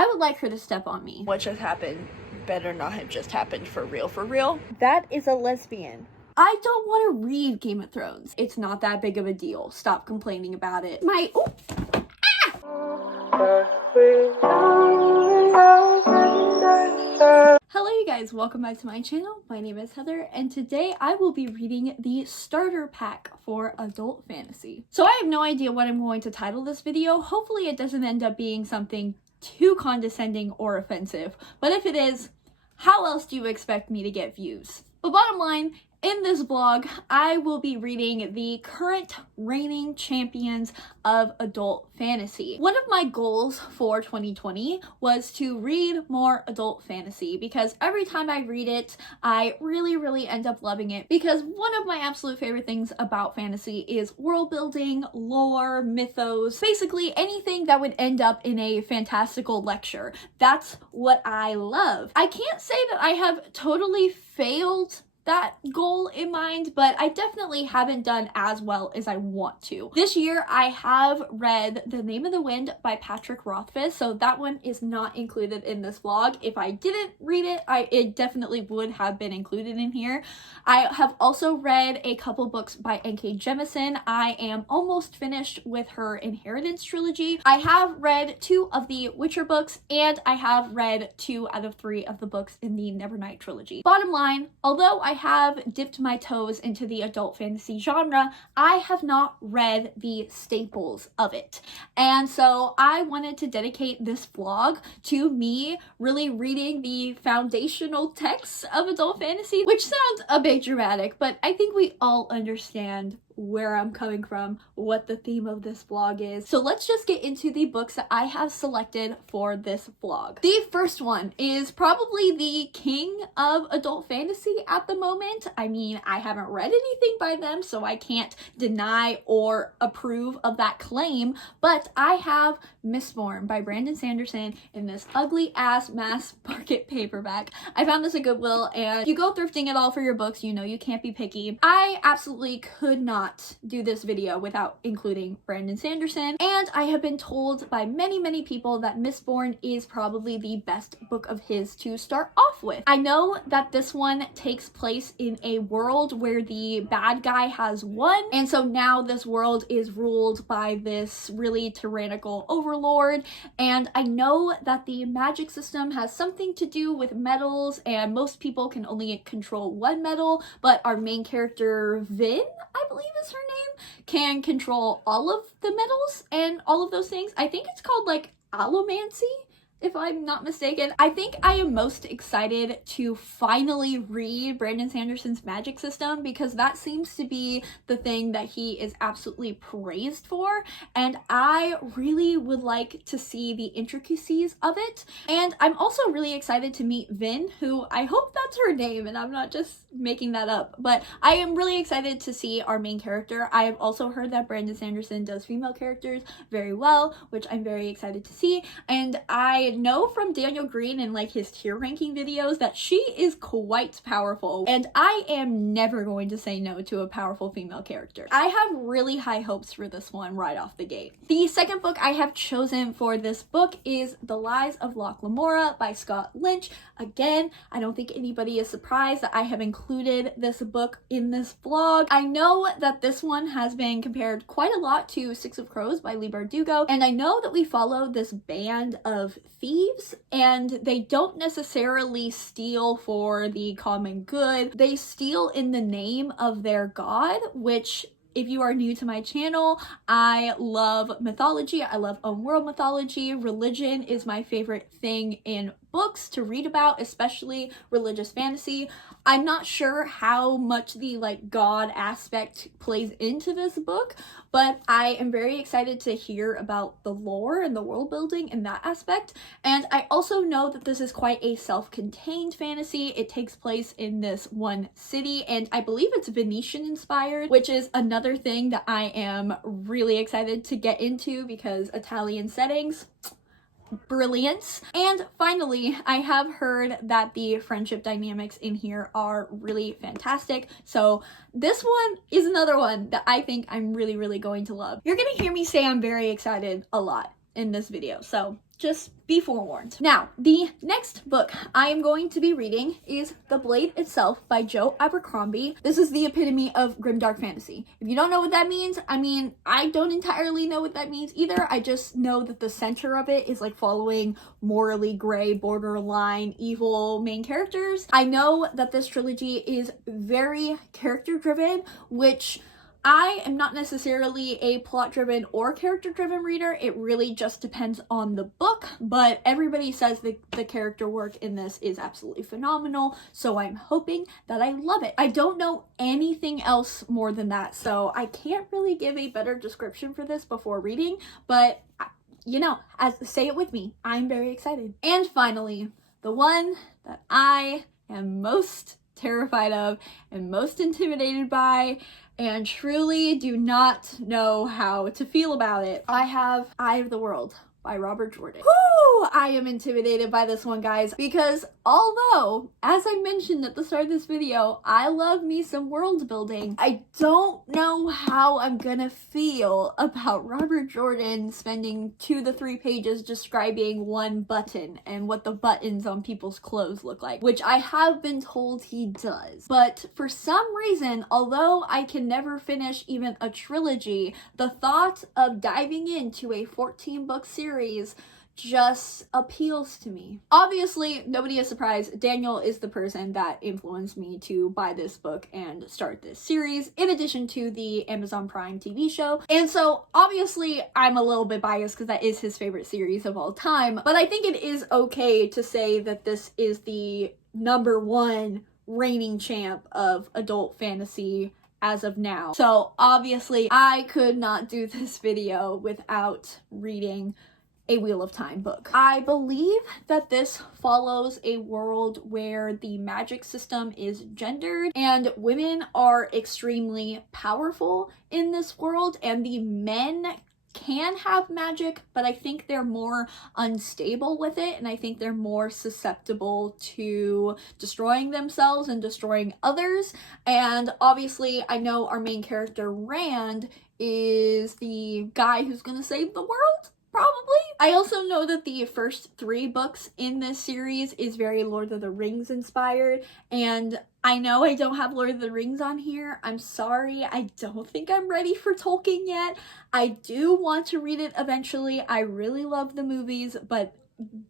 I would like her to step on me. What just happened better not have just happened for real, for real. That is a lesbian. I don't want to read Game of Thrones. It's not that big of a deal. Stop complaining about it. Hello you guys, welcome back to my channel. My name is Heather and today I will be reading the starter pack for adult fantasy. So I have no idea what I'm going to title this video. Hopefully it doesn't end up being something too condescending or offensive, but if it is, how else do you expect me to get views? But bottom line, in this vlog, I will be reading the current reigning champions of adult fantasy. One of my goals for 2020 was to read more adult fantasy because every time I read it, I really end up loving it because one of my absolute favorite things about fantasy is world building, lore, mythos, basically anything that would end up in a fantastical lecture. That's what I love. I can't say that I have totally failed that goal in mind, but I definitely haven't done as well as I want to. This year I have read The Name of the Wind by Patrick Rothfuss, so that one is not included in this vlog. If I didn't read it, it definitely would have been included in here. I have also read a couple books by N.K. Jemisin. I am almost finished with her Inheritance trilogy. I have read 2 of the Witcher books, and I have read 2 out of 3 of the books in the Nevernight trilogy. Bottom line, although I have dipped my toes into the adult fantasy genre, I have not read the staples of it. And so I wanted to dedicate this vlog to me really reading the foundational texts of adult fantasy, which sounds a bit dramatic, but I think we all understand where I'm coming from, what the theme of this vlog is. So let's just get into the books that I have selected for this vlog. The first one is probably the king of adult fantasy at the moment. I mean, I haven't read anything by them, so I can't deny or approve of that claim, but I have Mistborn by Brandon Sanderson in this ugly ass mass market paperback. I found this at Goodwill, and if you go thrifting at all for your books, you know you can't be picky. I absolutely could not do this video without including Brandon Sanderson, and I have been told by many people that Mistborn is probably the best book of his to start off with. I know that this one takes place in a world where the bad guy has won, and so now this world is ruled by this really tyrannical overlord, and I know that the magic system has something to do with metals, and most people can only control one metal, but our main character Vin, I believe is her name, can control all of the metals and all of those things. I think it's called like allomancy, if I'm not mistaken. I think I am most excited to finally read Brandon Sanderson's magic system because that seems to be the thing that he is absolutely praised for, and I really would like to see the intricacies of it. And I'm also really excited to meet Vin, who I hope that's her name and I'm not just making that up, but I am really excited to see our main character. I have also heard that Brandon Sanderson does female characters very well, which I'm very excited to see, and I know from Daniel Green and like his tier ranking videos that she is quite powerful, and I am never going to say no to a powerful female character. I have really high hopes for this one right off the gate. The second book I have chosen for this book is The Lies of Locke Lamora by Scott Lynch. Again, I don't think anybody is surprised that I have included this book in this vlog. I know that this one has been compared quite a lot to Six of Crows by Leigh Bardugo, and I know that we follow this band of thieves, and they don't necessarily steal for the common good. They steal in the name of their god, which, if you are new to my channel, I love mythology. I love own-world mythology. Religion is my favorite thing in books to read about, especially religious fantasy. I'm not sure how much the like god aspect plays into this book, but I am very excited to hear about the lore and the world building in that aspect. And I also know that this is quite a self-contained fantasy. It takes place in this one city, and I believe it's Venetian inspired, which is another thing that I am really excited to get into because Italian settings, brilliance. And finally, I have heard that the friendship dynamics in here are really fantastic, so this one is another one that I think I'm really going to love. You're gonna hear me say I'm very excited a lot in this video, so Just be forewarned. Now, the next book I am going to be reading is The Blade Itself by Joe Abercrombie. This is the epitome of grimdark fantasy. If you don't know what that means, I mean, I don't entirely know what that means either. I just know that the center of it is like following morally gray, borderline, evil main characters. I know that this trilogy is very character driven, which I am not necessarily a plot-driven or character-driven reader. It really just depends on the book, but everybody says that the character work in this is absolutely phenomenal, so I'm hoping that I love it. I don't know anything else more than that, so I can't really give a better description for this before reading, but you know, say it with me, I'm very excited. And finally, the one that I am most terrified of and most intimidated by and truly do not know how to feel about it. I have Eye of the World by Robert Jordan. Whoo! I am intimidated by this one, guys, because although, as I mentioned at the start of this video, I love me some world building, I don't know how I'm gonna feel about Robert Jordan spending 2 to 3 pages describing one button and what the buttons on people's clothes look like, which I have been told he does. But for some reason, although I can never finish even a trilogy, the thought of diving into a 14-book series just appeals to me. Obviously, nobody is surprised. Daniel is the person that influenced me to buy this book and start this series, in addition to the Amazon Prime TV show. And so, obviously, I'm a little bit biased because that is his favorite series of all time, but I think it is okay to say that this is the #1 reigning champ of adult fantasy as of now. So, obviously, I could not do this video without reading a Wheel of Time book. I believe that this follows a world where the magic system is gendered and women are extremely powerful in this world, and the men can have magic, but I think they're more unstable with it, and I think they're more susceptible to destroying themselves and destroying others. And obviously, I know our main character, Rand, is the guy who's gonna save the world. Probably. I also know that the first 3 books in this series is very Lord of the Rings inspired, and I know I don't have Lord of the Rings on here. I'm sorry. I don't think I'm ready for Tolkien yet. I do want to read it eventually. I really love the movies, but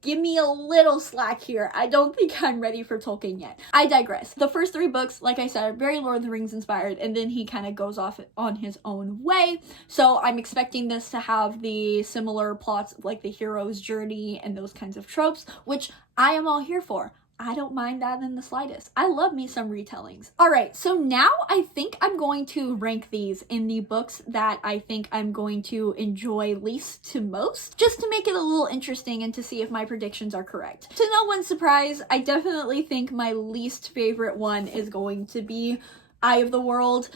give me a little slack here. I don't think I'm ready for Tolkien yet. I digress. The first 3 books, like I said, are very Lord of the Rings inspired, and then he kind of goes off on his own way. So I'm expecting this to have the similar plots like the hero's journey and those kinds of tropes, which I am all here for. I don't mind that in the slightest. I love me some retellings. All right, so now I think I'm going to rank these in the books that I think I'm going to enjoy least to most, just to make it a little interesting and to see if my predictions are correct. To no one's surprise, I definitely think my least favorite one is going to be Eye of the World.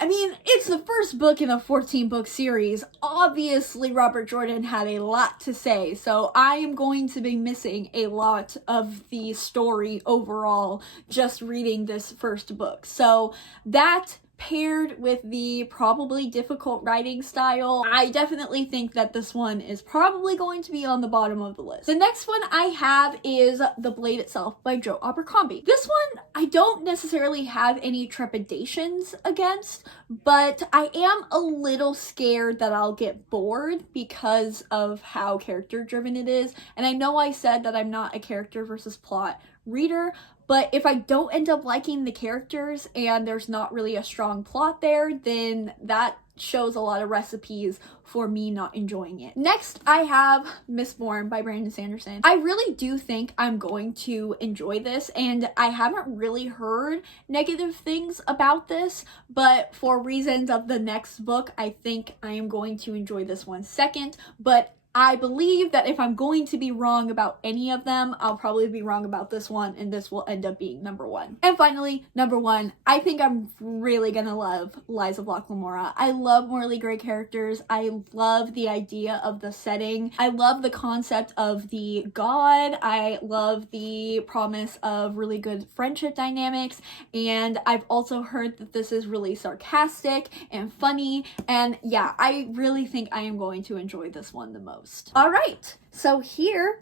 I mean, it's the first book in a 14-book series. Obviously, Robert Jordan had a lot to say, so I am going to be missing a lot of the story overall just reading this first book. So that, paired with the probably difficult writing style, I definitely think that this one is probably going to be on the bottom of the list. The next one I have is The Blade Itself by Joe Abercrombie. This one I don't necessarily have any trepidations against, but I am a little scared that I'll get bored because of how character driven it is. And I know I said that I'm not a character versus plot reader, but if I don't end up liking the characters and there's not really a strong plot there, then that shows a lot of recipes for me not enjoying it. Next, I have Mistborn by Brandon Sanderson. I really do think I'm going to enjoy this, and I haven't really heard negative things about this, but for reasons of the next book, I think I am going to enjoy this one second. But I believe that if I'm going to be wrong about any of them, I'll probably be wrong about this one, and this will end up being #1. And finally, #1, I think I'm really gonna love Lies of Locke Lamora. I love morally gray characters. I love the idea of the setting. I love the concept of the god. I love the promise of really good friendship dynamics, and I've also heard that this is really sarcastic and funny, and yeah, I really think I am going to enjoy this one the most. most. All right, so here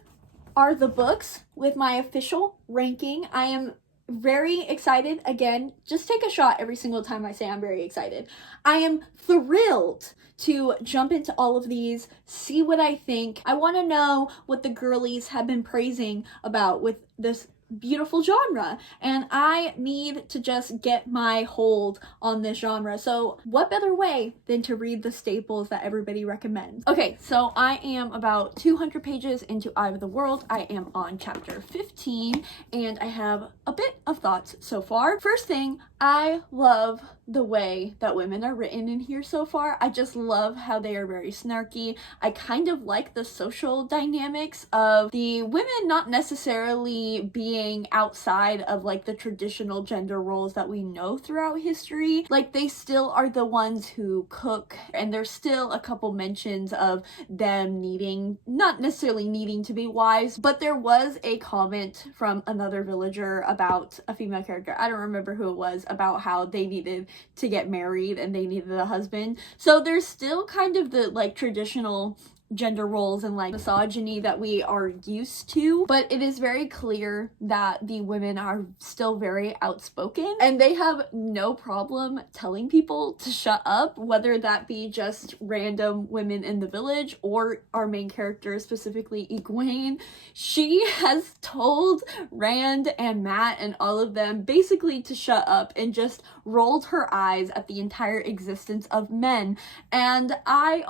are the books with my official ranking. I am very excited. Again, just take a shot every single time I say I'm very excited. I am thrilled to jump into all of these, see what I think. I want to know what the girlies have been praising about with this beautiful genre, and I need to just get my hold on this genre. So what better way than to read the staples that everybody recommends? Okay, so I am about 200 pages into Eye of the World. I am on chapter 15 and I have a bit of thoughts so far. First thing, I love the way that women are written in here so far. I just love how they are very snarky. I kind of like the social dynamics of the women not necessarily being outside of like the traditional gender roles that we know throughout history. Like they still are the ones who cook, and there's still a couple mentions of them not necessarily needing to be wives, but there was a comment from another villager about a female character, I don't remember who it was, about how they needed to get married and they needed a husband. So there's still kind of the like traditional gender roles and like misogyny that we are used to, but it is very clear that the women are still very outspoken and they have no problem telling people to shut up, whether that be just random women in the village or our main character, specifically Egwene. She has told Rand and Matt and all of them basically to shut up and just rolled her eyes at the entire existence of men, and I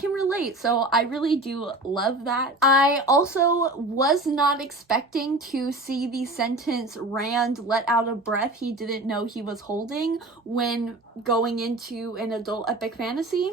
can relate. So I really do love that. I also was not expecting to see the sentence Rand let out a breath he didn't know he was holding when going into an adult epic fantasy.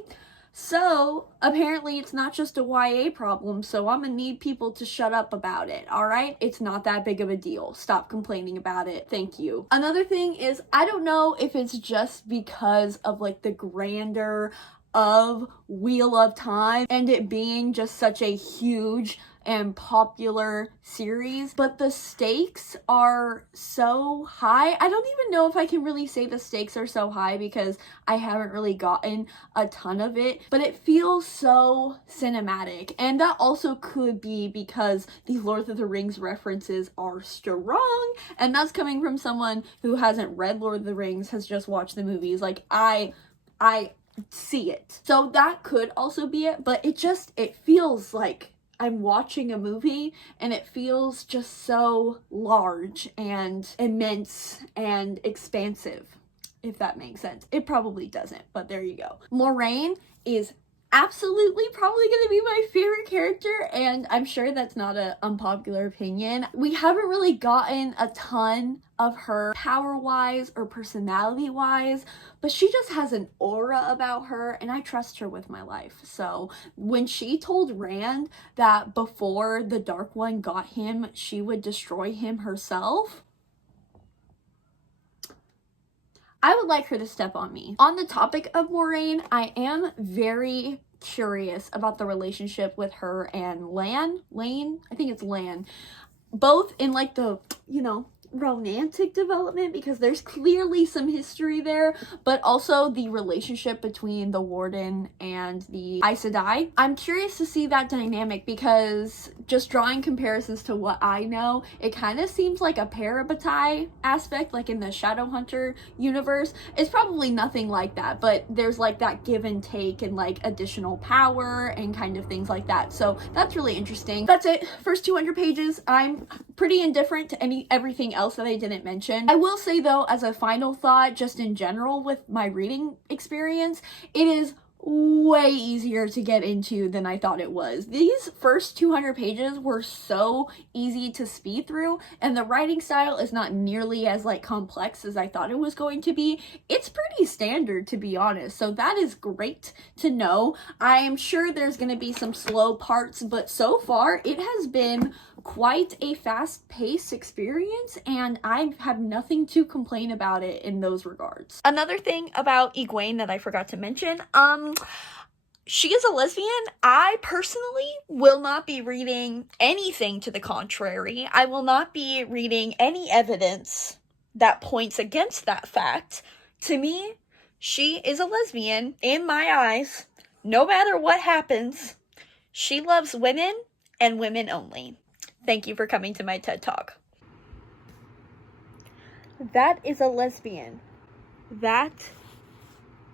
So apparently it's not just a YA problem, so I'm gonna need people to shut up about it, alright? It's not that big of a deal. Stop complaining about it. Thank you. Another thing is, I don't know if it's just because of like the grandeur of Wheel of Time and it being just such a huge and popular series, but the stakes are so high. I don't even know if I can really say the stakes are so high because I haven't really gotten a ton of it, but it feels so cinematic, and that also could be because the Lord of the Rings references are strong, and that's coming from someone who hasn't read Lord of the Rings, has just watched the movies. Like I see it. So that could also be it, but it feels like I'm watching a movie and it feels just so large and immense and expansive, if that makes sense. It probably doesn't, but there you go. Moraine is absolutely probably gonna be my favorite character, and I'm sure that's not an unpopular opinion. We haven't really gotten a ton of her power-wise or personality-wise, but she just has an aura about her, and I trust her with my life. So when she told Rand that before the Dark One got him, she would destroy him herself, I would like her to step on me. On the topic of Moraine, I am very curious about the relationship with her and Lane, I think it's Lan, both in like the, romantic development, because there's clearly some history there, but also the relationship between the Warden and the Aes Sedai. I'm curious to see that dynamic because just drawing comparisons to what I know, it kind of seems like a parabatai aspect, like in the Shadowhunter universe. It's probably nothing like that, but there's like that give and take and like additional power and kind of things like that. So that's really interesting. That's it. First 200 pages. I'm pretty indifferent to everything else that I didn't mention. I will say though, as a final thought, just in general with my reading experience, it is way easier to get into than I thought it was. These first 200 pages were so easy to speed through, and the writing style is not nearly as like complex as I thought it was going to be. It's pretty standard, to be honest, so that is great to know. I am sure there's going to be some slow parts, but so far it has been quite a fast-paced experience, and I have nothing to complain about it in those regards. Another thing about Egwene that I forgot to mention, she is a lesbian. I personally will not be reading anything to the contrary. I will not be reading any evidence that points against that fact. To me, she is a lesbian in my eyes. No matter what happens, She loves women and women only. Thank you for coming to my TED Talk. That is a lesbian. That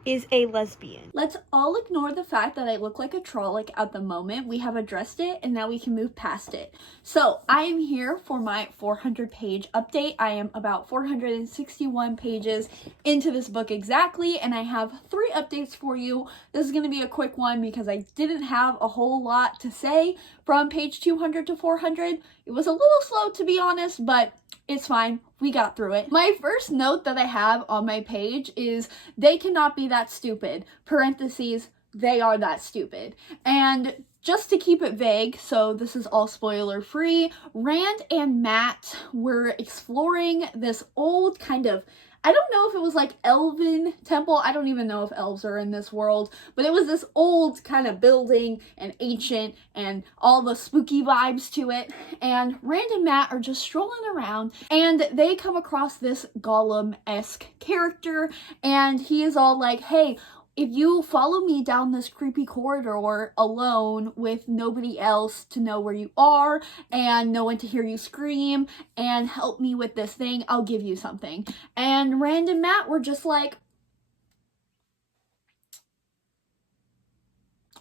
is a lesbian. Let's all ignore the fact that I look like a Trolloc at the moment. We have addressed it and now we can move past it. So I am here for my 400-page update. I am about 461 pages into this book exactly, and I have 3 updates for you. This is going to be a quick one because I didn't have a whole lot to say from page 200 to 400. It was a little slow, to be honest, but it's fine. We got through it. My first note that I have on my page is they cannot be that stupid. Parentheses, they are that stupid. And just to keep it vague, so this is all spoiler free, Rand and Matt were exploring this old kind of, I don't know if it was like elven temple. I don't even know if elves are in this world, but it was this old kind of building and ancient and all the spooky vibes to it. And Rand and Matt are just strolling around and they come across this Gollum-esque character, and he is all like, hey, if you follow me down this creepy corridor alone with nobody else to know where you are and no one to hear you scream and help me with this thing, I'll give you something. And Rand and Matt were just like,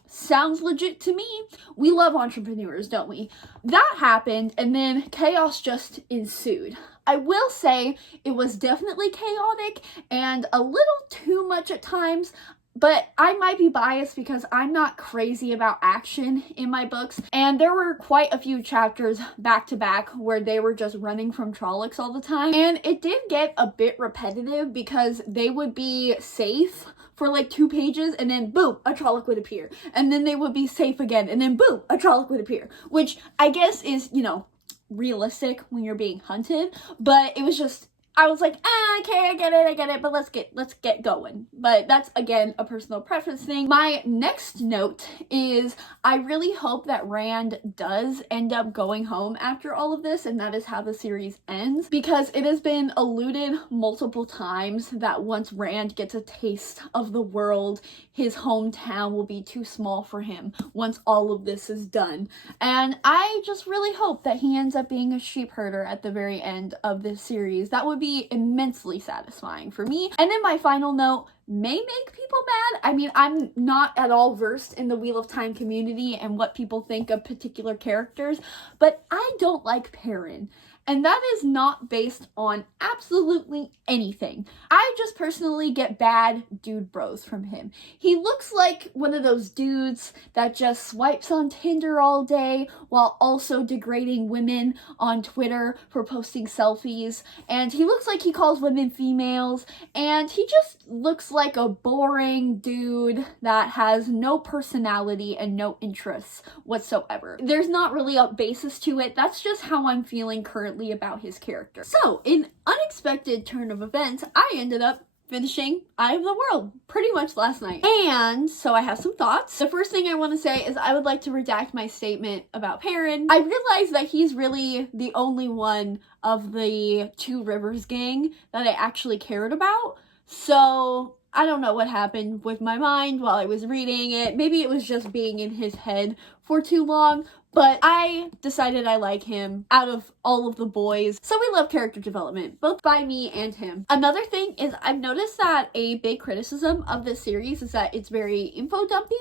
sounds legit to me. We love entrepreneurs, don't we? That happened, and then chaos just ensued. I will say it was definitely chaotic and a little too much at times. But I might be biased because I'm not crazy about action in my books. And there were quite a few chapters back to back where they were just running from Trollocs all the time. And it did get a bit repetitive because they would be safe for like 2 pages and then boom, a Trolloc would appear. And then they would be safe again and then boom, a Trolloc would appear. Which I guess is, you know, realistic when you're being hunted. But it was just, I was like, okay, I get it, but let's get going. But that's, again, a personal preference thing. My next note is I really hope that Rand does end up going home after all of this, and that is how the series ends, because it has been alluded multiple times that once Rand gets a taste of the world, his hometown will be too small for him once all of this is done. And I just really hope that he ends up being a sheep herder at the very end of this series. That would be immensely satisfying for me. And then my final note may make people mad. I mean, I'm not at all versed in the Wheel of Time community and what people think of particular characters, but I don't like Perrin. And that is not based on absolutely anything. I just personally get bad dude bros from him. He looks like one of those dudes that just swipes on Tinder all day while also degrading women on Twitter for posting selfies. And he looks like he calls women females. And he just looks like a boring dude that has no personality and no interests whatsoever. There's not really a basis to it. That's just how I'm feeling currently about his character. So, in unexpected turn of events, I ended up finishing Eye of the World pretty much last night. And so I have some thoughts. The first thing I want to say is I would like to redact my statement about Perrin. I realize that he's really the only one of the Two Rivers gang that I actually cared about. So I don't know what happened with my mind while I was reading it. Maybe it was just being in his head for too long. But I decided I like him out of all of the boys. So we love character development, both by me and him. Another thing is I've noticed that a big criticism of this series is that it's very info dumpy.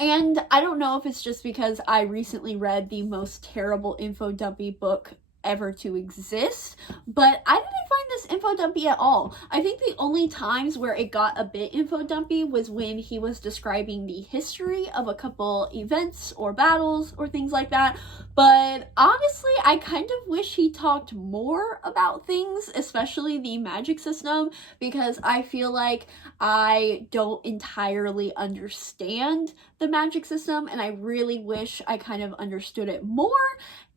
And I don't know if it's just because I recently read the most terrible info dumpy book ever to exist, but I didn't find this info dumpy at all. I think the only times where it got a bit info dumpy was when he was describing the history of a couple events or battles or things like that. But honestly, I kind of wish he talked more about things, especially the magic system, because I feel like I don't entirely understand the magic system, and I really wish I kind of understood it more.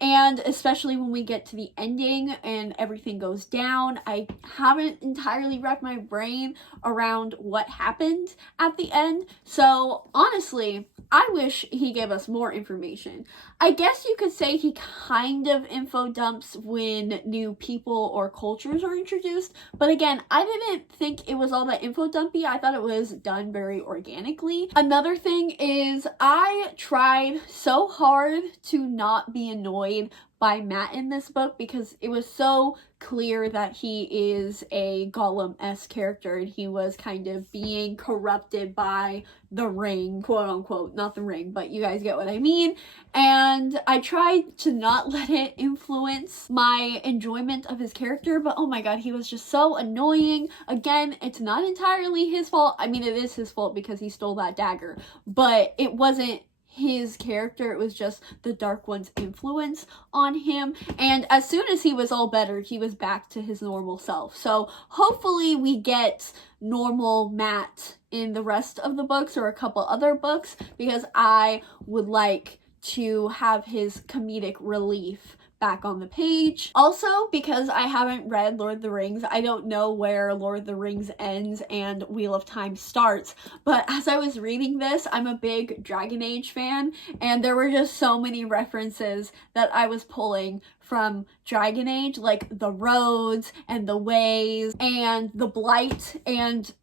And especially when we get to the ending and everything goes down, I haven't entirely wrapped my brain around what happened at the end. So honestly, I wish he gave us more information. I guess you could say he kind of of info dumps when new people or cultures are introduced, but again, I didn't think it was all that info dumpy. I thought it was done very organically. Another thing is I tried so hard to not be annoyed by Matt in this book because it was so clear that he is a Gollum-esque character and he was kind of being corrupted by the ring, quote unquote, not the ring, but you guys get what I mean. And I tried to not let it influence my enjoyment of his character, but oh my god, he was just so annoying. Again, it's not entirely his fault. I mean, it is his fault because he stole that dagger, but it wasn't his character, it was just the Dark One's influence on him. And as soon as he was all better, he was back to his normal self. So hopefully we get normal Matt in the rest of the books or a couple other books, because I would like to have his comedic relief back on the page. Also, because I haven't read Lord of the Rings, I don't know where Lord of the Rings ends and Wheel of Time starts, but as I was reading this, I'm a big Dragon Age fan, and there were just so many references that I was pulling from Dragon Age, like the roads and the ways and the blight and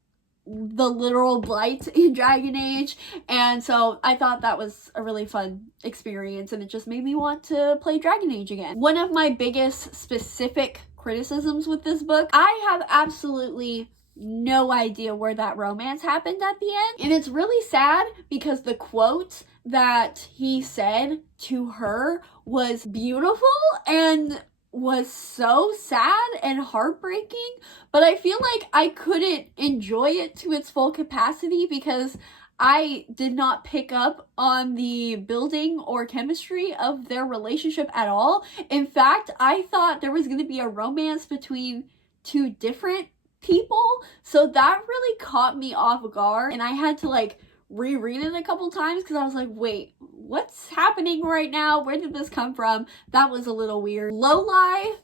the literal blight in Dragon Age, and so I thought that was a really fun experience, and it just made me want to play Dragon Age again. One of my biggest specific criticisms with this book, I have absolutely no idea where that romance happened at the end, and it's really sad because the quote that he said to her was beautiful and was so sad and heartbreaking, but I feel like I couldn't enjoy it to its full capacity because I did not pick up on the building or chemistry of their relationship at all. In fact, I thought there was going to be a romance between two different people, so that really caught me off guard, and I had to like reread it a couple times because I was like, wait, what's happening right now? Where did this come from? That was a little weird. Lowlie,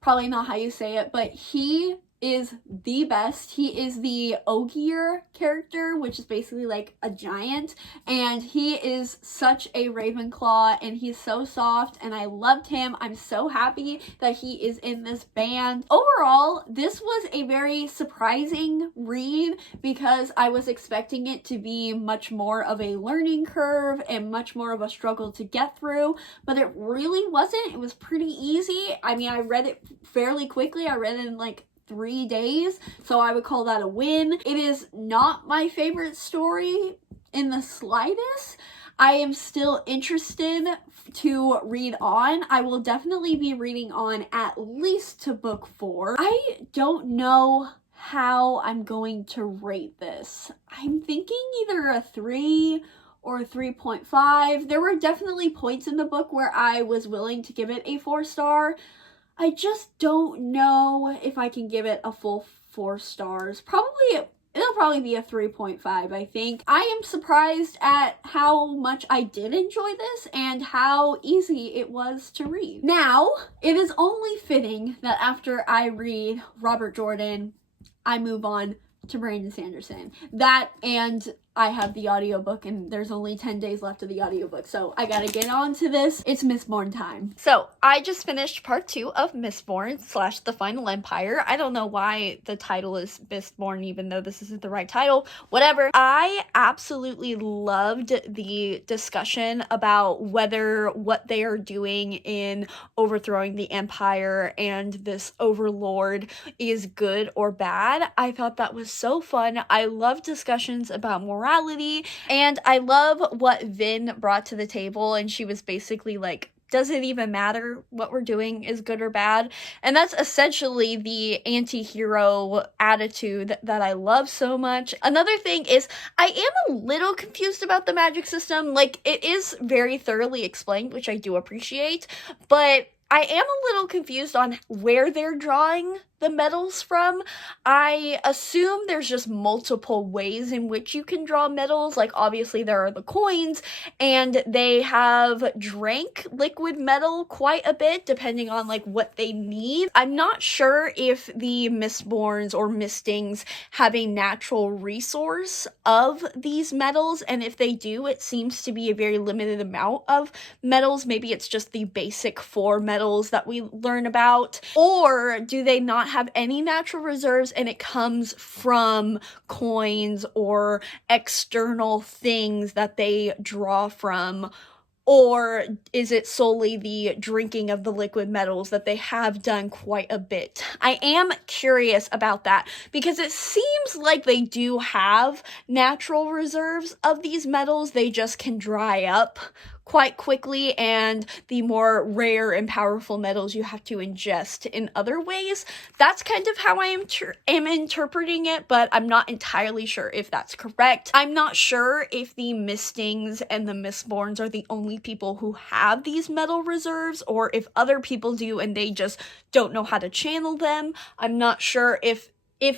probably not how you say it, but he is the best. He is the Ogier character, which is basically like a giant, and he is such a Ravenclaw, and he's so soft, and I loved him. I'm so happy that he is in this band. Overall, this was a very surprising read because I was expecting it to be much more of a learning curve and much more of a struggle to get through, but it really wasn't. It was pretty easy. I mean, I read it fairly quickly. I read it in like 3 days, so I would call that a win. It is not my favorite story in the slightest. I am still interested to read on. I will definitely be reading on at least to book 4. I don't know how I'm going to rate this. I'm thinking either a 3 or 3.5. There were definitely points in the book where I was willing to give it a 4-star. I just don't know if I can give it a full 4 stars. It'll probably be a 3.5, I think. I am surprised at how much I did enjoy this and how easy it was to read. Now, it is only fitting that after I read Robert Jordan, I move on to Brandon Sanderson. That, and I have the audiobook, and there's only 10 days left of the audiobook, so I gotta get on to this. It's Mistborn time. So, I just finished part 2 of Mistborn / The Final Empire. I don't know why the title is Mistborn, even though this isn't the right title. Whatever. I absolutely loved the discussion about whether what they are doing in overthrowing the Empire and this overlord is good or bad. I thought that was so fun. I love discussions about morality, and I love what Vin brought to the table, and she was basically like, does it even matter what we're doing is good or bad? And that's essentially the anti-hero attitude that I love so much. Another thing is, I am a little confused about the magic system. Like, it is very thoroughly explained, which I do appreciate, but I am a little confused on where they're drawing the medals from. I assume there's just multiple ways in which you can draw medals. Like, obviously there are the coins, and they have drank liquid metal quite a bit depending on like what they need. I'm not sure if the Mistborns or Mistings have a natural resource of these metals, and if they do, it seems to be a very limited amount of metals. Maybe it's just the basic 4 metals that we learn about. Or do they not have any natural reserves and it comes from coins or external things that they draw from? Or is it solely the drinking of the liquid metals that they have done quite a bit? I am curious about that because it seems like they do have natural reserves of these metals. They just can dry up quite quickly, and the more rare and powerful metals you have to ingest in other ways. That's kind of how I am interpreting it, but I'm not entirely sure if that's correct. I'm not sure if the Mistings and the Mistborns are the only people who have these metal reserves, or if other people do and they just don't know how to channel them. I'm not sure if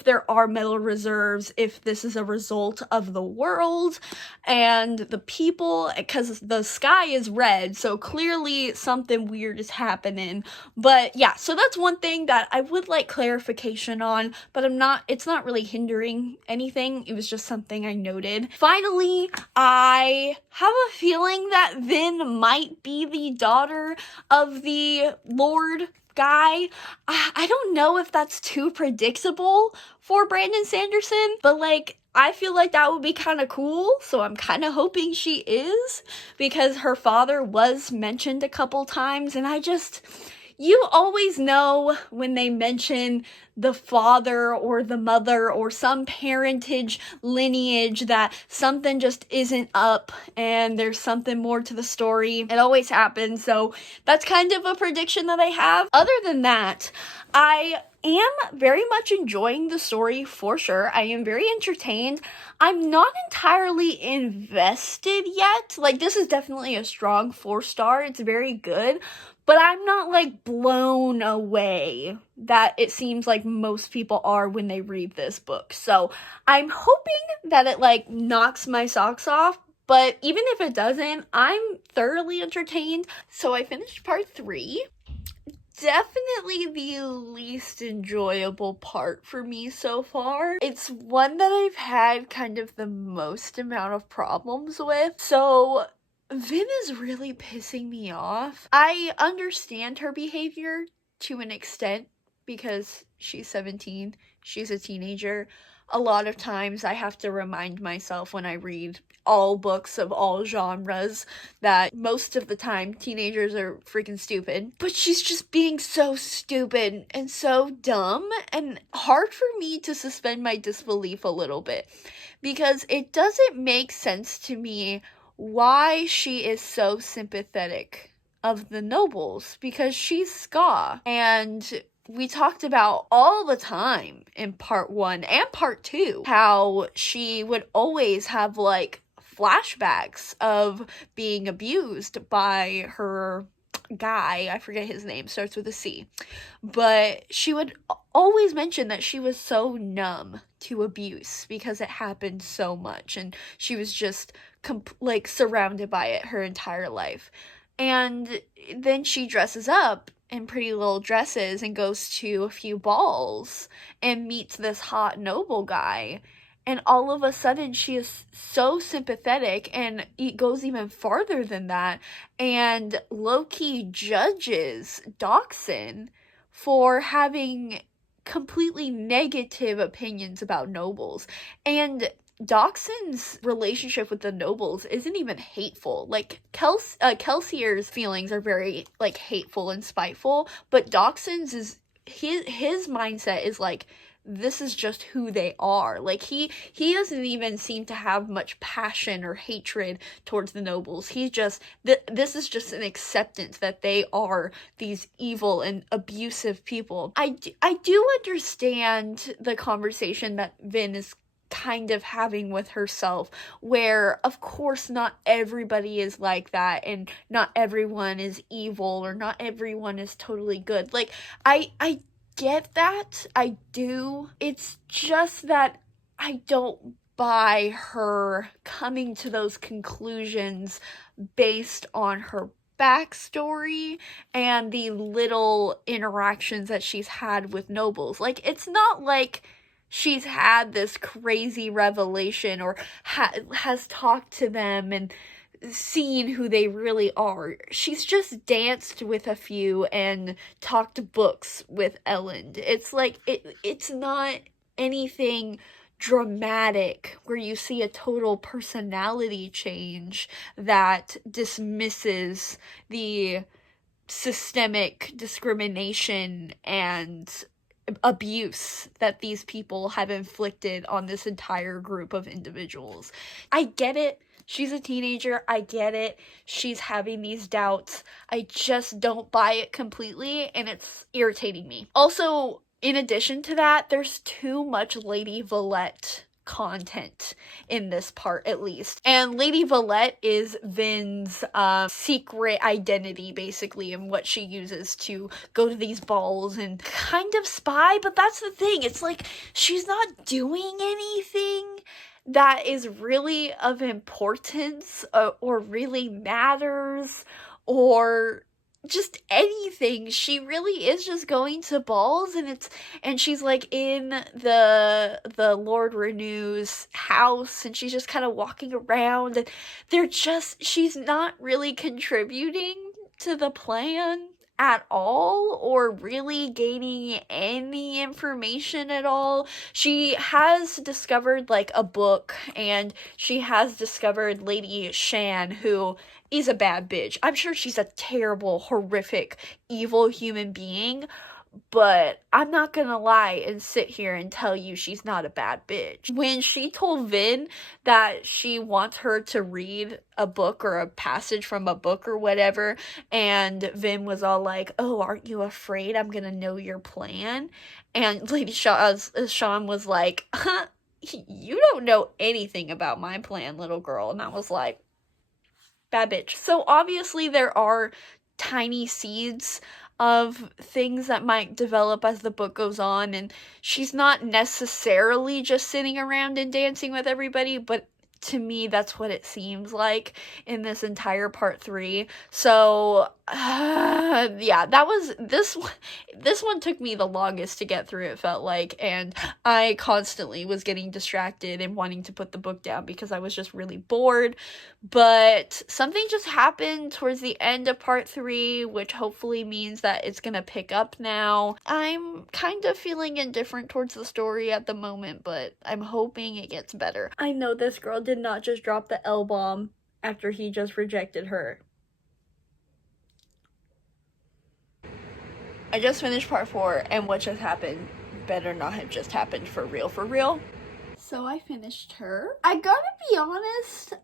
there are metal reserves, if this is a result of the world and the people, because the sky is red, so clearly something weird is happening. But yeah, so that's one thing that I would like clarification on, but it's not really hindering anything. It was just something I noted. Finally, I have a feeling that Vin might be the daughter of the Lord guy. I don't know if that's too predictable for Brandon Sanderson, but like, I feel like that would be kind of cool, so I'm kind of hoping she is, because her father was mentioned a couple times, and you always know when they mention the father or the mother or some parentage lineage that something just isn't up and there's something more to the story. It always happens, so that's kind of a prediction that I have. Other than that, I am very much enjoying the story for sure. I am very entertained. I'm not entirely invested yet. Like, this is definitely a strong 4-star. It's very good. But I'm not, like, blown away that it seems like most people are when they read this book. So I'm hoping that it, like, knocks my socks off. But even if it doesn't, I'm thoroughly entertained. So I finished part 3. Definitely the least enjoyable part for me so far. It's one that I've had kind of the most amount of problems with. So Vin is really pissing me off. I understand her behavior to an extent because she's 17, she's a teenager. A lot of times I have to remind myself when I read all books of all genres that most of the time teenagers are freaking stupid. But she's just being so stupid and so dumb, and hard for me to suspend my disbelief a little bit because it doesn't make sense to me why she is so sympathetic of the nobles, because she's Ska, and we talked about all the time in part 1 and part 2 how she would always have like flashbacks of being abused by her guy. I forget his name, starts with a C, but she would always mention that she was so numb to abuse because it happened so much and she was just like surrounded by it her entire life. And then she dresses up in pretty little dresses and goes to a few balls and meets this hot noble guy, and all of a sudden she is so sympathetic, and it goes even farther than that and low-key judges Dachshund for having completely negative opinions about nobles. And Dachshund's relationship with the nobles isn't even hateful. Like, Kelsier's feelings are very, like, hateful and spiteful, but Dachshund's is, his mindset is, like, this is just who they are. Like, he doesn't even seem to have much passion or hatred towards the nobles. He's just, this is just an acceptance that they are these evil and abusive people. I do understand the conversation that Vin is kind of having with herself, where of course not everybody is like that and not everyone is evil or not everyone is totally good. Like, I get that. I do. It's just that I don't buy her coming to those conclusions based on her backstory and the little interactions that she's had with nobles. Like, it's not like she's had this crazy revelation or has talked to them and seen who they really are. She's just danced with a few and talked books with Ellen. It's like, it's not anything dramatic where you see a total personality change that dismisses the systemic discrimination and abuse that these people have inflicted on this entire group of individuals. I get it. She's a teenager. I get it. She's having these doubts. I just don't buy it completely, and it's irritating me. Also, in addition to that, there's too much Lady Valette content in this part, at least. And Lady Valette is Vin's secret identity, basically, and what she uses to go to these balls and kind of spy. But that's the thing. It's like, she's not doing anything that is really of importance or really matters or just anything. She really is just going to balls, and she's like in the Lord Renew's house, and she's just kind of walking around, and she's not really contributing to the plan at all or really gaining any information at all. She has discovered like a book, and she has discovered Lady Shan, who is a bad bitch. I'm sure she's a terrible, horrific, evil human being, but I'm not gonna lie and sit here and tell you she's not a bad bitch. When she told Vin that she wants her to read a book or a passage from a book or whatever, and Vin was all like, oh, aren't you afraid I'm gonna know your plan? And Lady Sean was like, you don't know anything about my plan, little girl. And I was like, bad bitch. So obviously there are tiny seeds of things that might develop as the book goes on, and she's not necessarily just sitting around and dancing with everybody, but to me that's what it seems like in this entire part 3. So yeah, this one took me the longest to get through, it felt like, and I constantly was getting distracted and wanting to put the book down because I was just really bored. But something just happened towards the end of part 3, which hopefully means that it's gonna pick up now. I'm kind of feeling indifferent towards the story at the moment, but I'm hoping it gets better. I know this girl did not just drop the L-bomb after he just rejected her. I just finished part 4, and what just happened better not have just happened for real, for real. So I finished her. I gotta be honest,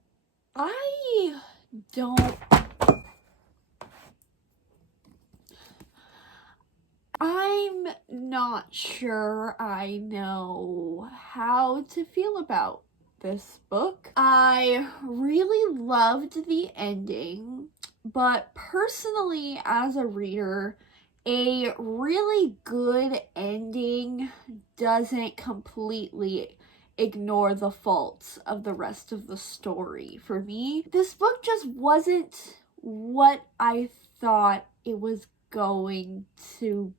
I'm not sure I know how to feel about this book. I really loved the ending, but personally, as a reader, a really good ending doesn't completely ignore the faults of the rest of the story. For me, this book just wasn't what I thought it was going to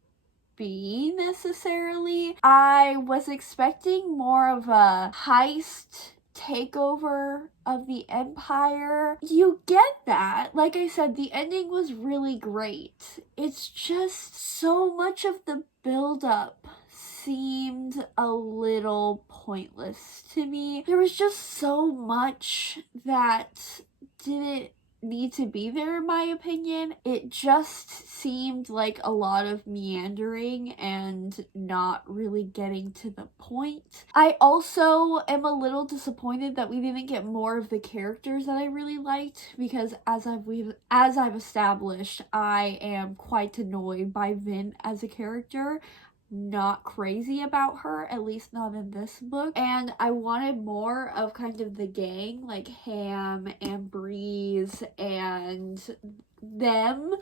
be necessarily. I was expecting more of a heist takeover of the empire. You get that. Like I said, the ending was really great. It's just so much of the build-up seemed a little pointless to me. There was just so much that didn't need to be there, in my opinion. It just seemed like a lot of meandering and not really getting to the point. I also am a little disappointed that we didn't get more of the characters that I really liked, because as I've established, I am quite annoyed by Vin as a character. Not crazy about her, at least not in this book, and I wanted more of kind of the gang, like Ham and Breeze and them,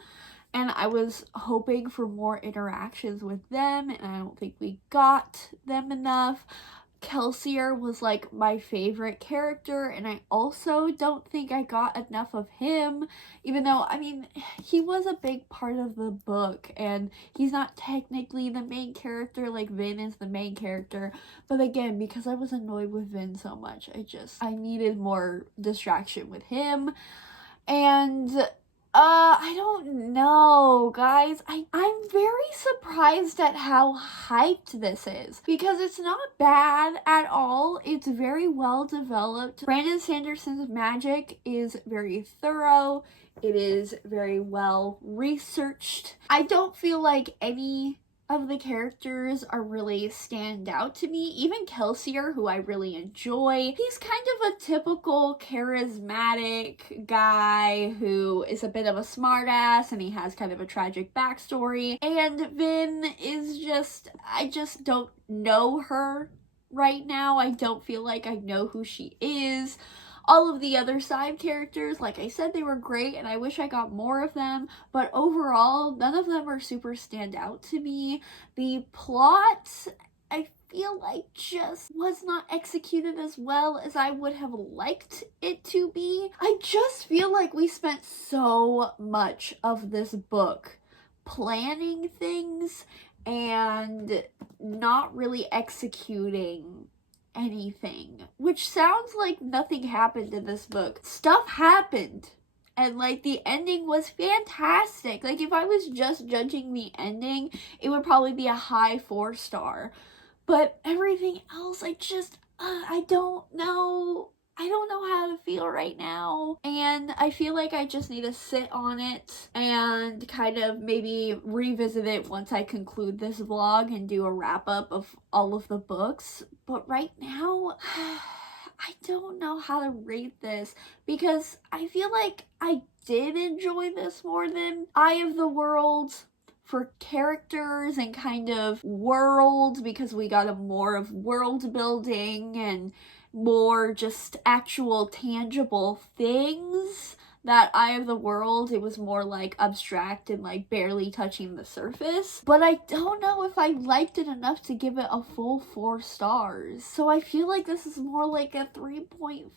and I was hoping for more interactions with them, and I don't think we got them enough. Kelsier was like my favorite character, and I also don't think I got enough of him, even though, I mean, he was a big part of the book, and he's not technically the main character like Vin is the main character, but again, because I was annoyed with Vin so much, I needed more distraction with him. And I don't know, guys. I'm very surprised at how hyped this is, because it's not bad at all. It's very well developed. Brandon Sanderson's magic is very thorough. It is very well researched. I don't feel like any of the characters are really stand out to me. Even Kelsier, who I really enjoy, he's kind of a typical charismatic guy who is a bit of a smartass, and he has kind of a tragic backstory. And Vin is I just don't know her right now. I don't feel like I know who she is. All of the other side characters, like I said, they were great, and I wish I got more of them, but overall, none of them are super stand out to me. The plot, I feel like, just was not executed as well as I would have liked it to be. I just feel like we spent so much of this book planning things and not really executing anything, which sounds like nothing happened in this book. Stuff happened, and like the ending was fantastic. Like if I was just judging the ending, it would probably be a high 4-star, but everything else, I don't know. I don't know how to feel right now, and I feel like I just need to sit on it and kind of maybe revisit it once I conclude this vlog and do a wrap up of all of the books. But right now, I don't know how to rate this, because I feel like I did enjoy this more than Eye of the World for characters and kind of world, because we got a more of world building and more just actual tangible things. That Eye of the World, it was more like abstract and like barely touching the surface. But I don't know if I liked it enough to give it a full 4 stars. So I feel like this is more like a 3.5,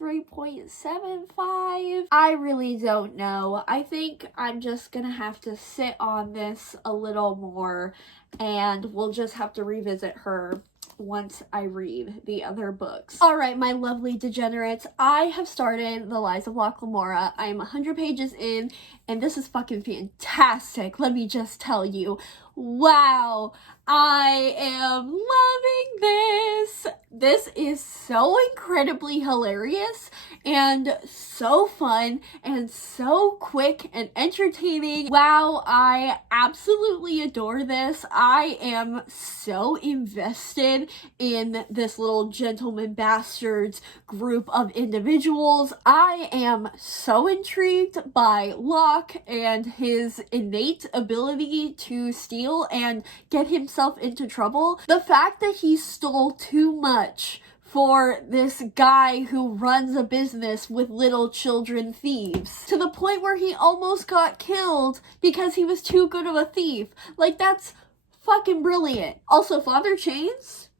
3.75. I really don't know. I think I'm just gonna have to sit on this a little more, and we'll just have to revisit her once I read the other books. Alright, my lovely degenerates, I have started The Lies of Locke Lamora. I'm 100 pages in, and this is fucking fantastic, let me just tell you. Wow, I am loving this. This is so incredibly hilarious and so fun and so quick and entertaining. Wow, I absolutely adore this. I am so invested in this little gentleman bastards group of individuals. I am so intrigued by Locke and his innate ability to steal and get himself into trouble. The fact that he stole too much for this guy who runs a business with little children thieves, to the point where he almost got killed because he was too good of a thief. Like, that's fucking brilliant. Also, Father Chains,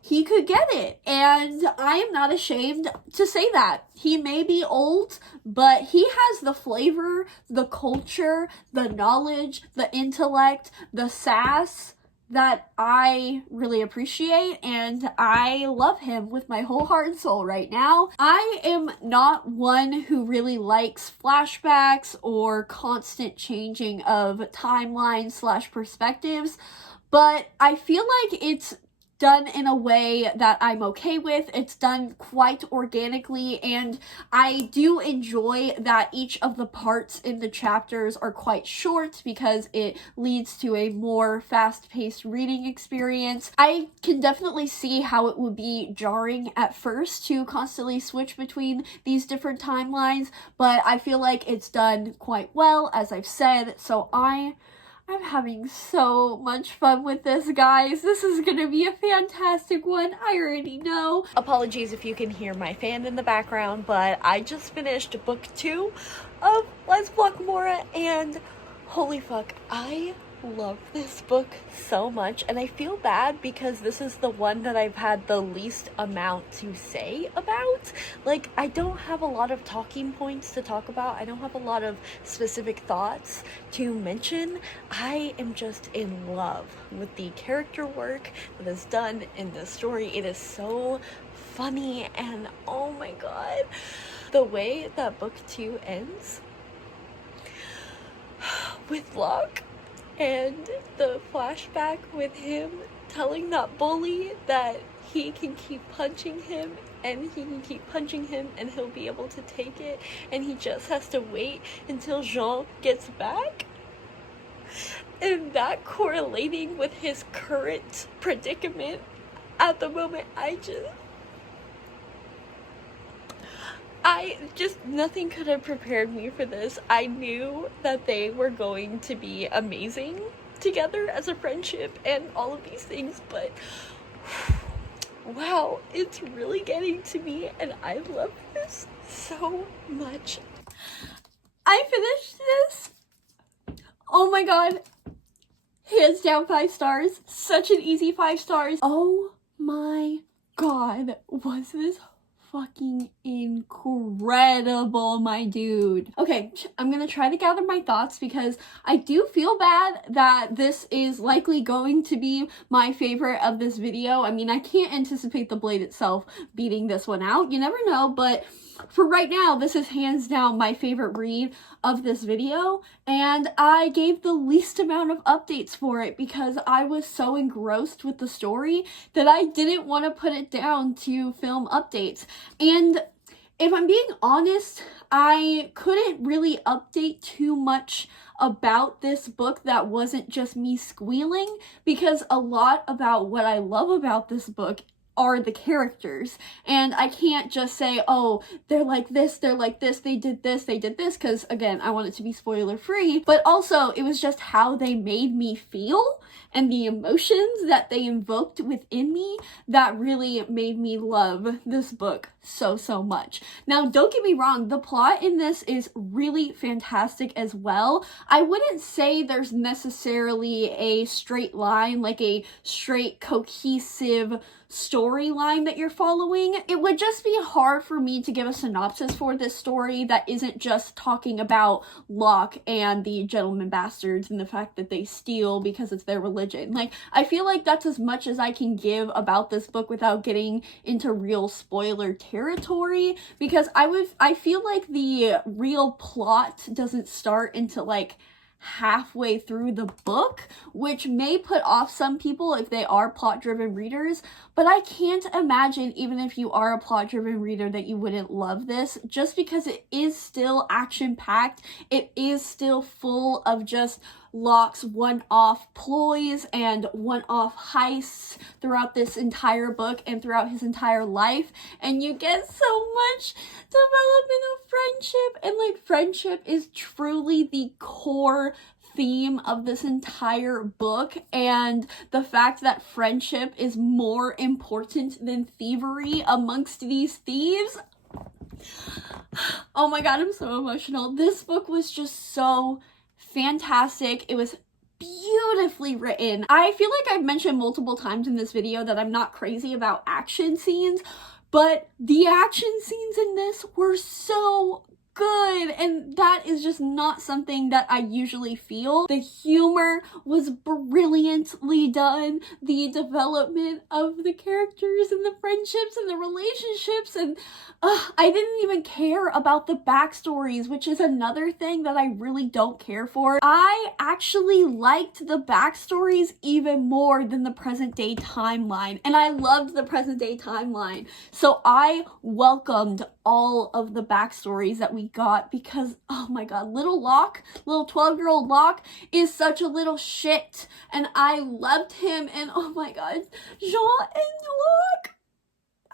he could get it, and I am not ashamed to say that. He may be old, but he has the flavor, the culture, the knowledge, the intellect, the sass that I really appreciate, and I love him with my whole heart and soul right now. I am not one who really likes flashbacks or constant changing of timelines / perspectives, but I feel like it's done in a way that I'm okay with. It's done quite organically, and I do enjoy that each of the parts in the chapters are quite short because it leads to a more fast-paced reading experience. I can definitely see how it would be jarring at first to constantly switch between these different timelines, but I feel like it's done quite well, as I've said, so I'm having so much fun with this, guys. This is gonna be a fantastic one. I already know. Apologies if you can hear my fan in the background, but I just finished book 2 of Lies of Locke Lamora, and Holy fuck, I love this book so much, and I feel bad because this is the one that I've had the least amount to say about. Like, I don't have a lot of talking points to talk about. I don't have a lot of specific thoughts to mention. I am just in love with the character work that is done in this story. It is so funny, and oh my god, the way that book 2 ends with Locke and the flashback with him telling that bully that he can keep punching him and he can keep punching him and he'll be able to take it and he just has to wait until Jean gets back. And that correlating with his current predicament at the moment, nothing could have prepared me for this. I knew that they were going to be amazing together as a friendship and all of these things, but wow, it's really getting to me and I love this so much. I finished this. Oh my god. Hands down 5 stars. Such an easy 5 stars. Oh my god. Was this fucking incredible, my dude. Okay, I'm gonna try to gather my thoughts because I do feel bad that this is likely going to be my favorite of this video. I mean, I can't anticipate the blade itself beating this one out. You never know, but for right now, this is hands down my favorite read of this video, and I gave the least amount of updates for it because I was so engrossed with the story that I didn't want to put it down to film updates. And if I'm being honest, I couldn't really update too much about this book that wasn't just me squealing, because a lot about what I love about this book are the characters, and I can't just say, oh, they're like this, they did this, because again, I want it to be spoiler free, but also it was just how they made me feel and the emotions that they invoked within me that really made me love this book so much. Now, don't get me wrong, the plot in this is really fantastic as well. I wouldn't say there's necessarily a straight line, like a straight cohesive storyline that you're following. It would just be hard for me to give a synopsis for this story that isn't just talking about Locke and the gentleman bastards and the fact that they steal because it's their religion. Like, I feel like that's as much as I can give about this book without getting into real spoiler territory, because I feel like the real plot doesn't start until like halfway through the book, which may put off some people if they are plot-driven readers, but I can't imagine, even if you are a plot-driven reader, that you wouldn't love this, just because it is still action-packed. It is still full of just Locke's one-off ploys and one-off heists throughout this entire book and throughout his entire life, and you get so much development of friendship, and like, friendship is truly the core theme of this entire book, and the fact that friendship is more important than thievery amongst these thieves. Oh my god, I'm so emotional. This book was just so fantastic. It was beautifully written. I feel like I've mentioned multiple times in this video that I'm not crazy about action scenes, but the action scenes in this were so good, and that is just not something that I usually feel. The humor was brilliantly done. The development of the characters and the friendships and the relationships, and I didn't even care about the backstories, which is another thing that I really don't care for. I actually liked the backstories even more than the present day timeline, and I loved the present day timeline. So I welcomed all of the backstories that we got, because oh my god, little 12-year-old Locke is such a little shit, and I loved him, and oh my god, Jean and Locke,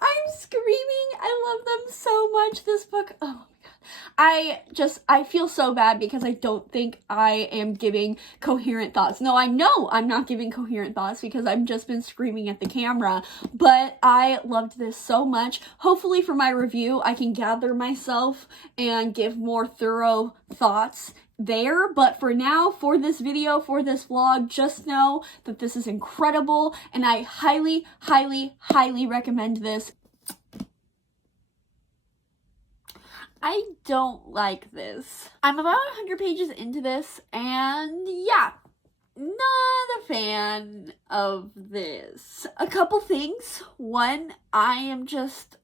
I'm screaming. I love them so much. This book, oh my god. I feel so bad because I don't think I am giving coherent thoughts. No, I know I'm not giving coherent thoughts because I've just been screaming at the camera, but I loved this so much. Hopefully for my review, I can gather myself and give more thorough thoughts there, but for now, for this video, for this vlog, just know that this is incredible, and I highly, highly, highly recommend this. I don't like this. I'm about 100 pages into this, and yeah, not a fan of this. A couple things. One, I am just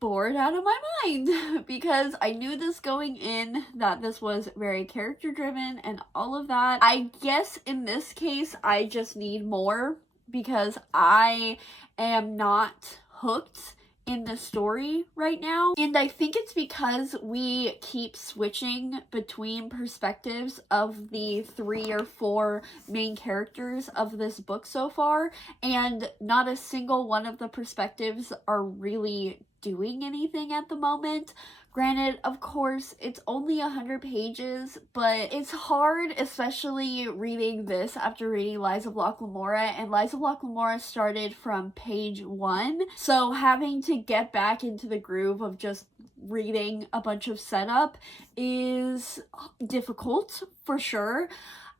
bored out of my mind because I knew this going in, that this was very character driven and all of that. I guess in this case I just need more because I am not hooked in the story right now, and I think it's because we keep switching between perspectives of the 3 or 4 main characters of this book so far, and not a single one of the perspectives are really doing anything at the moment. Granted, of course, it's only 100 pages, but it's hard, especially reading this after reading Lies of Locke Lamora, and Lies of Locke Lamora started from page 1, so having to get back into the groove of just reading a bunch of setup is difficult, for sure.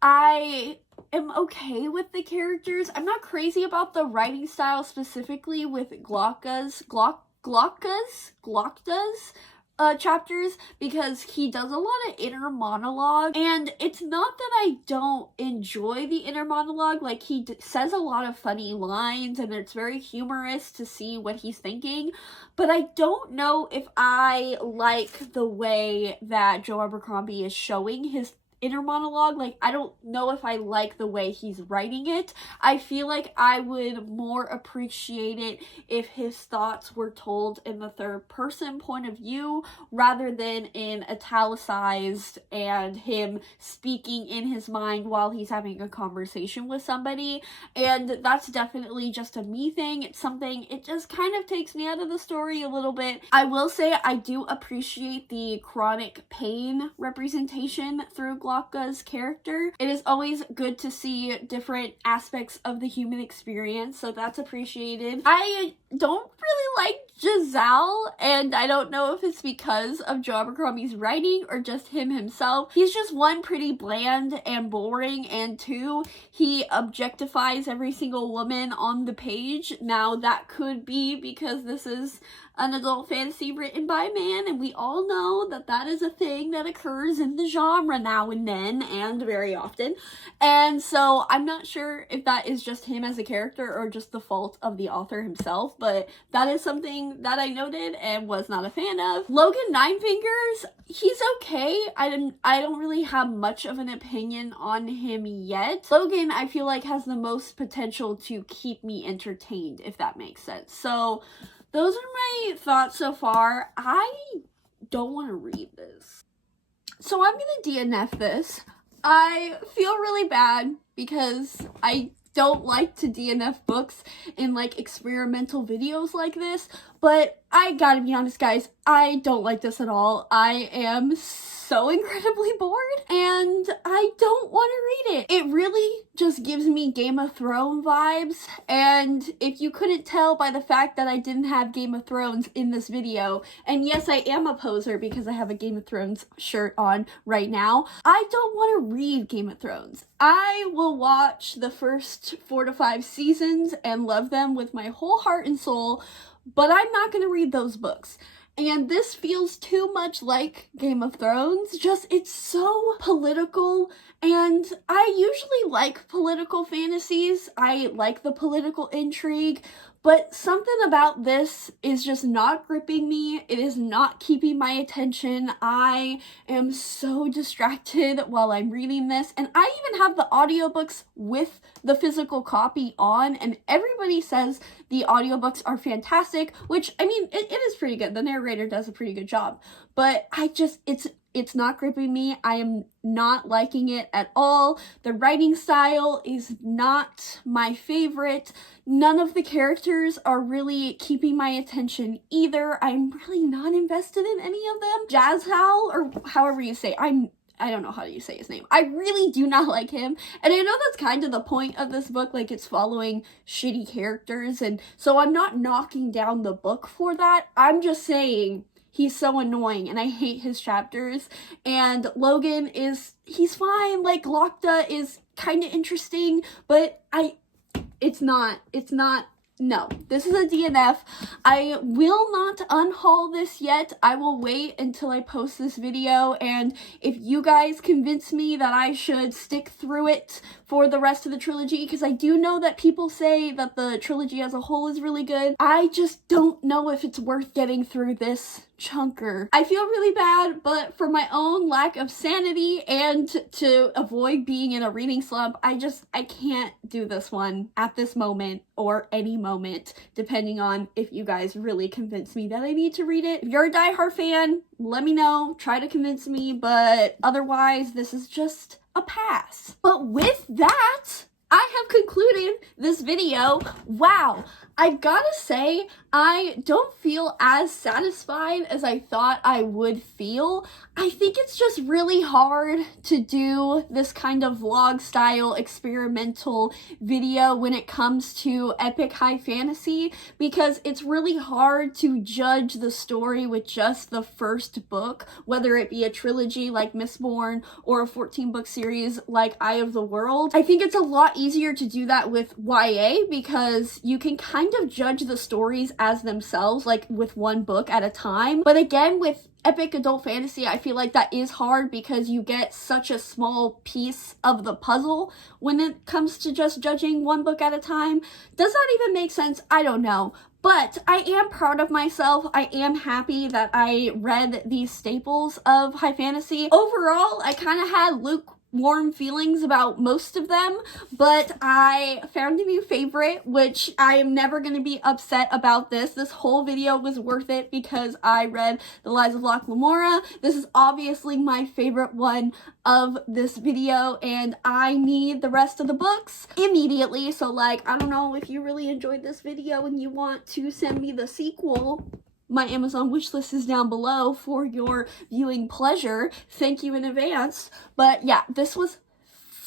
I am okay with the characters. I'm not crazy about the writing style, specifically with Glocka's chapters, because he does a lot of inner monologue, and it's not that I don't enjoy the inner monologue. Like, he says a lot of funny lines, and it's very humorous to see what he's thinking, but I don't know if I like the way that Joe Abercrombie is showing his inner monologue. Like, I don't know if I like the way he's writing it. I feel like I would more appreciate it if his thoughts were told in the third person point of view rather than in italicized and him speaking in his mind while he's having a conversation with somebody. And that's definitely just a me thing. It's something, it just kind of takes me out of the story a little bit. I will say I do appreciate the chronic pain representation through Glocka's character. It is always good to see different aspects of the human experience, so that's appreciated. I don't really like Giselle, and I don't know if it's because of Joe Abercrombie's writing or just him himself. He's just, 1, pretty bland and boring, and 2, he objectifies every single woman on the page. Now, that could be because this is an adult fantasy written by a man, and we all know that that is a thing that occurs in the genre now and then, and very often. And so I'm not sure if that is just him as a character or just the fault of the author himself, but that is something that I noted and was not a fan of. Logan Ninefingers, he's okay. I don't really have much of an opinion on him yet. Logan, I feel like, has the most potential to keep me entertained, if that makes sense. So those are my thoughts so far. I don't want to read this, so I'm gonna DNF this. I feel really bad because I don't like to DNF books in like experimental videos like this, but I gotta be honest, guys, I don't like this at all. I am so incredibly bored and I don't want to read it. It really just gives me Game of Thrones vibes, and if you couldn't tell by the fact that I didn't have Game of Thrones in this video, and yes, I am a poser because I have a Game of Thrones shirt on right now, I don't want to read Game of Thrones. I will watch the first 4 to 5 seasons and love them with my whole heart and soul, but I'm not going to read those books. And this feels too much like Game of Thrones. Just, it's so political, and I usually like political fantasies. I like the political intrigue, but something about this is just not gripping me. It is not keeping my attention. I am so distracted while I'm reading this, and I even have the audiobooks with the physical copy on, and everybody says the audiobooks are fantastic, which, I mean, it is pretty good. The narrator does a pretty good job, but it's not gripping me. I am not liking it at all. The writing style is not my favorite. None of the characters are really keeping my attention either. I'm really not invested in any of them. Jazhal, or however you say, I don't know how you say his name. I really do not like him. And I know that's kind of the point of this book, like it's following shitty characters, and so I'm not knocking down the book for that. I'm just saying he's so annoying and I hate his chapters. And Logan he's fine. Like, Lockda is kind of interesting, but it's not, no, this is a DNF. I will not unhaul this yet. I will wait until I post this video, and if you guys convince me that I should stick through it for the rest of the trilogy, because I do know that people say that the trilogy as a whole is really good, I just don't know if it's worth getting through this chunker. I feel really bad, but for my own lack of sanity and to avoid being in a reading slump, I can't do this one at this moment or any moment, depending on if you guys really convince me that I need to read it. If you're a diehard fan, let me know, try to convince me, but otherwise this is just a pass. But with that, I have concluded this video. Wow, I gotta say, I don't feel as satisfied as I thought I would feel. I think it's just really hard to do this kind of vlog style experimental video when it comes to epic high fantasy, because it's really hard to judge the story with just the first book, whether it be a trilogy like Mistborn or a 14-book series like Eye of the World. I think it's a lot easier to do that with YA because you can kind of judge the stories as themselves, like with one book at a time. But again, with epic adult fantasy, I feel like that is hard because you get such a small piece of the puzzle when it comes to just judging one book at a time. Does that even make sense? I don't know. But I am proud of myself. I am happy that I read these staples of high fantasy. Overall, I kind of had lukewarm feelings about most of them, but I found a new favorite, which I am never going to be upset about this. This whole video was worth it because I read The Lies of Locke Lamora. This is obviously my favorite one of this video, and I need the rest of the books immediately. So, like, I don't know if you really enjoyed this video and you want to send me the sequel, my Amazon wishlist is down below for your viewing pleasure. Thank you in advance. But yeah, this was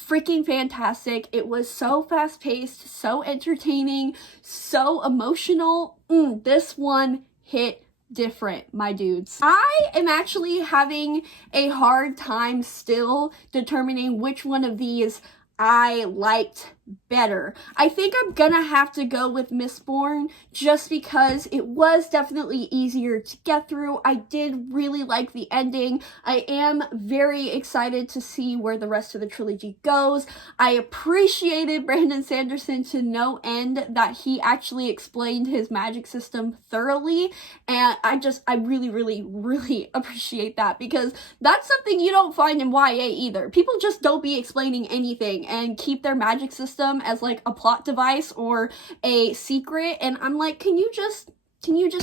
freaking fantastic. It was so fast-paced, so entertaining, so emotional. This one hit different, my dudes. I am actually having a hard time still determining which one of these I liked better. I think I'm gonna have to go with Mistborn just because it was definitely easier to get through. I did really like the ending. I am very excited to see where the rest of the trilogy goes. I appreciated Brandon Sanderson to no end, that he actually explained his magic system thoroughly, and I really appreciate that, because that's something you don't find in YA either. People just don't be explaining anything and keep their magic system as like a plot device or a secret, and I'm like, can you just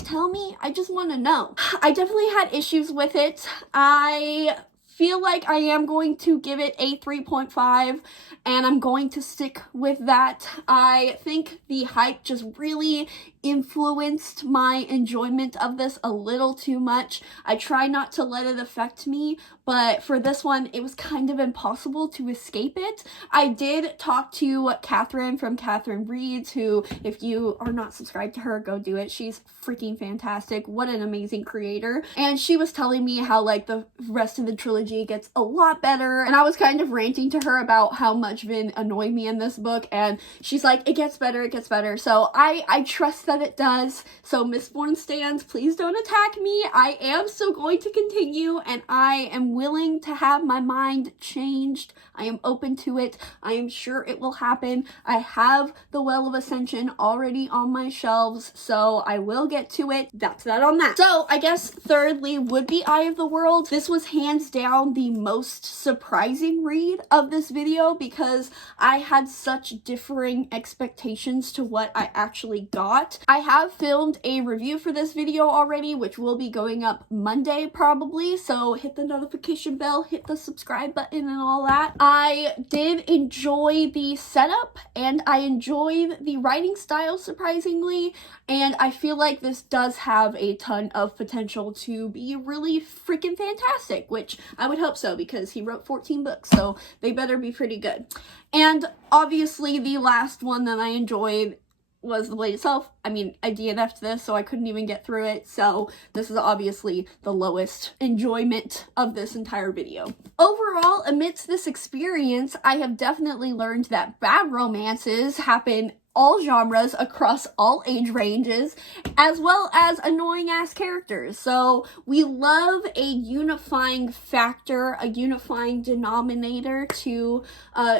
tell me? I just want to know. I definitely had issues with it. I feel like I am going to give it a 3.5, and I'm going to stick with that. I think the hype just really influenced my enjoyment of this a little too much. I try not to let it affect me, but for this one, it was kind of impossible to escape it. I did talk to Catherine from Catherine Reads, who, if you are not subscribed to her, go do it. She's freaking fantastic. What an amazing creator. And she was telling me how, like, the rest of the trilogy gets a lot better, and I was kind of ranting to her about how much Vin annoyed me in this book, and she's like, it gets better. So I trust that it does. So Mistborn stans, please don't attack me. I am still going to continue, and I am willing to have my mind changed. I am open to it. I am sure it will happen. I have the Well of Ascension already on my shelves, so I will get to it. That's that on that. So I guess thirdly would be Eye of the World. This was hands down the most surprising read of this video because I had such differing expectations to what I actually got. I have filmed a review for this video already, which will be going up Monday probably, so hit the notification bell, hit the subscribe button and all that. I did enjoy the setup, and I enjoyed the writing style surprisingly, and I feel like this does have a ton of potential to be really freaking fantastic, which I would hope so because he wrote 14 books, so they better be pretty good. And obviously the last one that I enjoyed was the blade itself. I mean, I DNF'd this, so I couldn't even get through it, so this is obviously the lowest enjoyment of this entire video. Overall, amidst this experience, I have definitely learned that bad romances happen all genres across all age ranges, as well as annoying ass characters. So we love a unifying factor, a unifying denominator to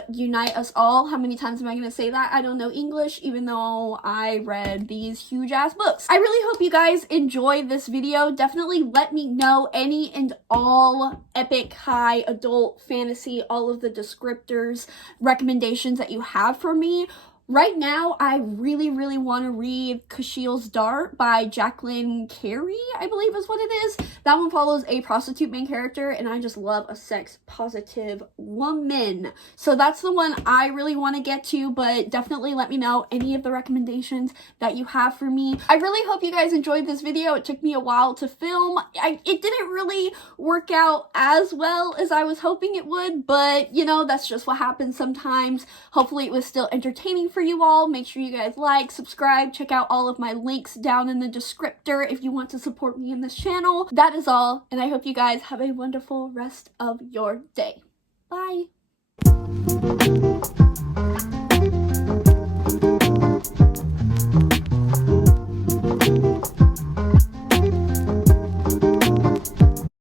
unite us all. How many times am I going to say that? I don't know English, even though I read these huge ass books. I really hope you guys enjoyed this video. Definitely let me know any and all epic, high, adult, fantasy, all of the descriptors, recommendations that you have for me. Right now, I really, really want to read Kashiel's Dart by Jacqueline Carey, I believe is what it is. That one follows a prostitute main character, and I just love a sex-positive woman. So that's the one I really want to get to, but definitely let me know any of the recommendations that you have for me. I really hope you guys enjoyed this video. It took me a while to film. It didn't really work out as well as I was hoping it would, but you know, that's just what happens sometimes. Hopefully it was still entertaining for you all. Make sure you guys like, subscribe, check out all of my links down in the descriptor if you want to support me in this channel. That is all, and I hope you guys have a wonderful rest of your day. Bye!